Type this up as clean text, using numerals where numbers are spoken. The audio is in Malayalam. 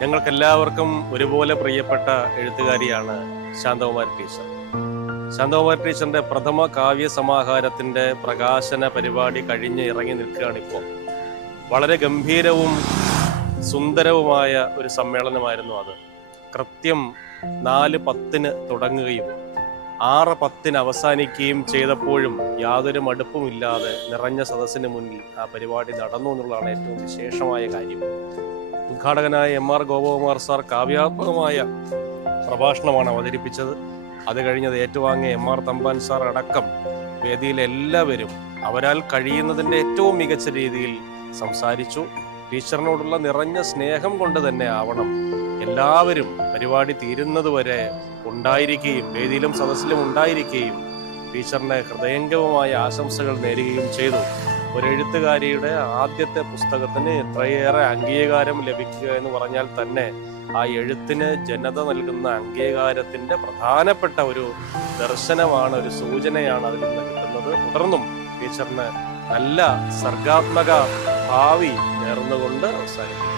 ഞങ്ങൾക്കെല്ലാവർക്കും ഒരുപോലെ പ്രിയപ്പെട്ട എഴുത്തുകാരിയാണ് ശാന്തകുമാരി ടീച്ചർ. ശാന്തകുമാരി ടീച്ചറിന്റെ പ്രഥമ കാവ്യ സമാഹാരത്തിന്റെ പ്രകാശന പരിപാടി കഴിഞ്ഞ് ഇറങ്ങി നിൽക്കുകയാണിപ്പോൾ. വളരെ ഗംഭീരവും സുന്ദരവുമായ ഒരു സമ്മേളനമായിരുന്നു അത്. കൃത്യം 4:10 തുടങ്ങുകയും 6:10 അവസാനിക്കുകയും ചെയ്തപ്പോഴും യാതൊരു മടുപ്പുമില്ലാതെ നിറഞ്ഞ സദസ്സിന് മുന്നിൽ ആ പരിപാടി നടന്നു എന്നുള്ളതാണ് ഏറ്റവും വിശേഷമായ കാര്യം. ഉദ്ഘാടകനായ MR ഗോപകുമാർ സാർ കാവ്യാത്മകമായ പ്രഭാഷണമാണ് അവതരിപ്പിച്ചത്. അത് കഴിഞ്ഞത് ഏറ്റുവാങ്ങിയ MR തമ്പാൻ സാർ അടക്കം വേദിയിലെ എല്ലാവരും അവരാൽ കഴിയുന്നതിൻ്റെ ഏറ്റവും മികച്ച രീതിയിൽ സംസാരിച്ചു. ടീച്ചറിനോടുള്ള നിറഞ്ഞ സ്നേഹം കൊണ്ട് തന്നെ ആവണം എല്ലാവരും പരിപാടി തീരുന്നതുവരെ ഉണ്ടായിരിക്കുകയും വേദിയിലും സദസ്സിലും ഉണ്ടായിരിക്കുകയും ടീച്ചറിന് ഹൃദയംഗമമായ ആശംസകൾ നേരുകയും ചെയ്തു. ഒരു എഴുത്തുകാരിയുടെ ആദ്യത്തെ പുസ്തകത്തിന് ഇത്രയേറെ അംഗീകാരം ലഭിക്കുക എന്ന് പറഞ്ഞാൽ തന്നെ ആ എഴുത്തിന് ജനത നൽകുന്ന അംഗീകാരത്തിന്റെ പ്രധാനപ്പെട്ട ഒരു ദർശനമാണ്, ഒരു സൂചനയാണ് അതിൽ നിന്ന് കിട്ടുന്നത്. തുടർന്നും ടീച്ചറിന് നല്ല സർഗാത്മക ഭാവി നേർന്നുകൊണ്ട് അവസാനിക്കും.